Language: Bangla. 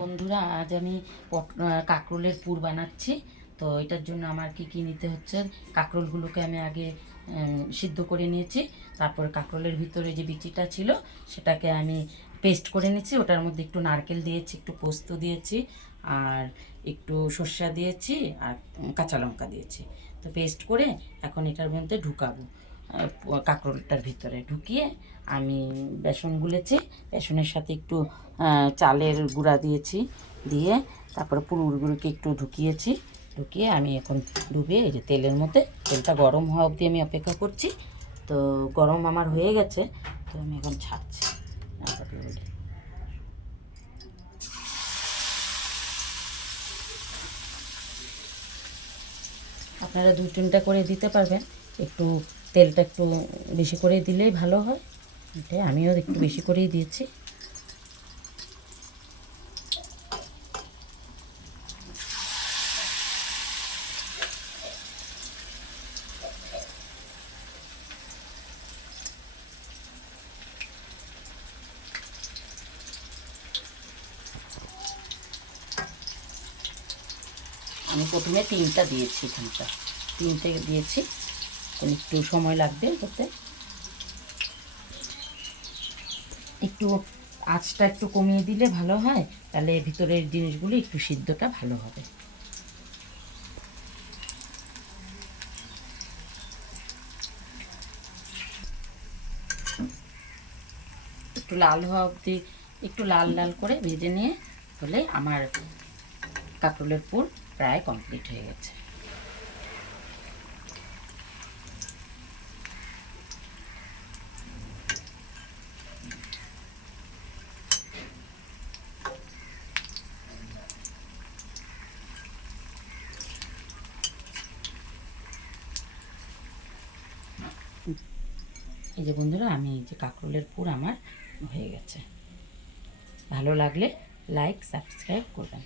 বন্ধুরা, আজ আমি কাঁকরোলের পুর বানাচ্ছি। তো এটার জন্য আমার কি নিতে হচ্ছে, কাঁকরোলগুলোকে আমি আগে সিদ্ধ করে নিয়েছি। তারপরে কাঁকরোলের ভিতরে যে বিচিটা ছিল সেটাকে আমি পেস্ট করে নিয়েছি। ওটার মধ্যে একটু নারকেল দিয়েছি, একটু পোস্ত দিয়েছি, আর একটু সর্ষা দিয়েছি, আর কাঁচা লঙ্কা দিয়েছি। তো পেস্ট করে এখন এটার মধ্যে ঢুকাবো। কাঁকরোলটার ভিতরে ঢুকিয়ে আমি বেসন গুলেছি, বেসনের সাথে একটু চালের গুঁড়া দিয়েছি, দিয়ে তারপরে পুরগুলোকে একটু ঢুকিয়েছি। ঢুকিয়ে আমি এখন ডুবিয়ে এই যে তেলের মধ্যে, তেলটা গরম হওয়া অবধি আমি অপেক্ষা করছি। তো গরম আমার হয়ে গেছে, তো আমি এখন ছাড়ছি। আপনারা 2-3টা করে দিতে পারবেন, একটু তেলটা একটু বেশি করে দিলেই ভালো হয়। এটাই আমিও একটু বেশি করেই দিয়েছি। আমি প্রথমে 3টা দিয়েছি, এখানটা 3টে দিয়েছি, একটু সময় লাগবে করতে। একটু আঁচটা একটু কমিয়ে দিলে ভালো হয়, তাহলে ভিতরের জিনিসগুলো একটু সিদ্ধটা ভালো হবে। একটু লাল হওয়া অবধি, একটু লাল লাল করে ভেজে নিয়ে হলে আমার কাঁকরোলের পুর প্রায় কমপ্লিট হয়ে গেছে। এই যে বন্ধুরা, আমি এই যে কাঁকরোলের পুর আমার হয়ে গেছে। ভালো লাগলে লাইক সাবস্ক্রাইব করবেন।